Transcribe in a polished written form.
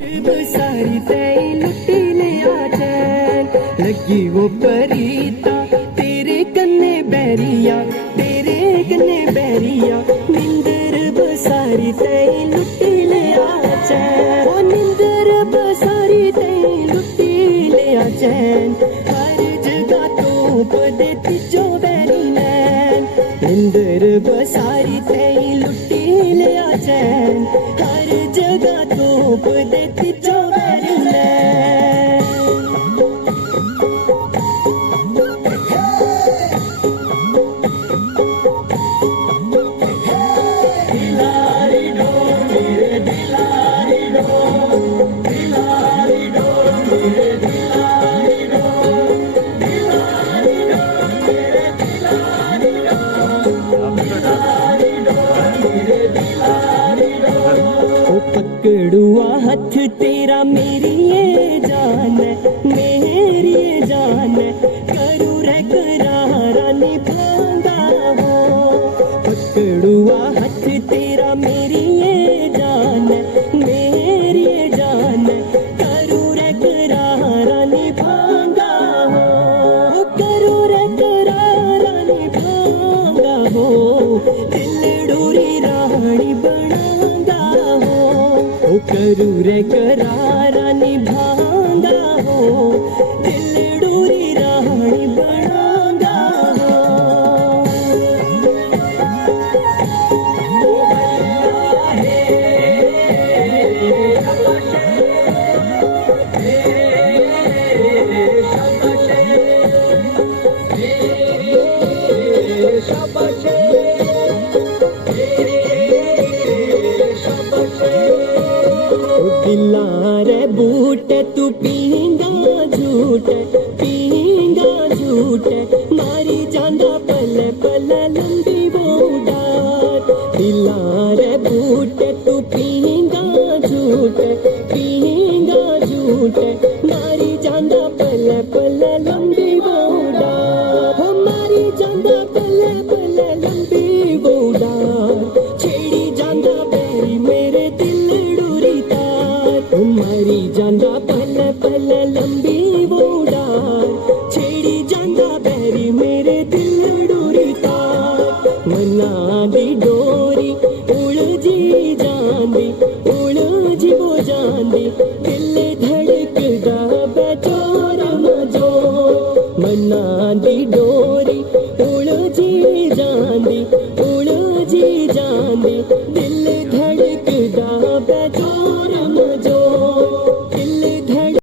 सारी तई लुटी लिया चैन लगी वो परीता तेरे कन्ने बैरिया निंदर बसारी तई लुटी लिया चैन ओ निंदर बसारी तई लुटी लिया चैन हर जगह तोप देती जो बैरी नैन निंदर बसारी तई लुटी लिया चैन हर जगह तोप देती जो बैरी नैन दिलारी डो मेरे दिलारी डो दिलारी डो मेरे दिलारी डो दिलारी डो मेरे दिलारी डो दिलारी डो मेरे दिलारी डो ओ पकड़ुआ हाथ तेरा मेरी ये जान मेरी ये जान करूँ रे करारा निभाऊंगा हो पकड़ुआ हाथ तेरा मेरी ये जान मेरी ये जान करूँ रे करारा निभाऊंगा हो करूँ रे करारा निभाऊंगा हो दिल डोरी रानी बनाऊंगा हो करूँ रे करारा निभाऊंगा हो दिल डोरी रानी बनाऊंगा हो ओ भैया हे शाबाश दिलारे बूट तू पींगा झूठ मारी जांदा पल पल लंबी बूढ़ार दिलारे बूट तू पींगा झूठ मारी जांदा पल पल लंबी बूढ़ार हो मारी जांदा पल पल लंबी बूढ़ार छेड़ी जांदा बैरी मेरे दिल डोरी तार मारी जांदा पल पल लंबी बूढ़ार छेड़ी जांदा बैरी मेरे दिल डोरी तार मना दी डोरी उलझी वो जांदी दिल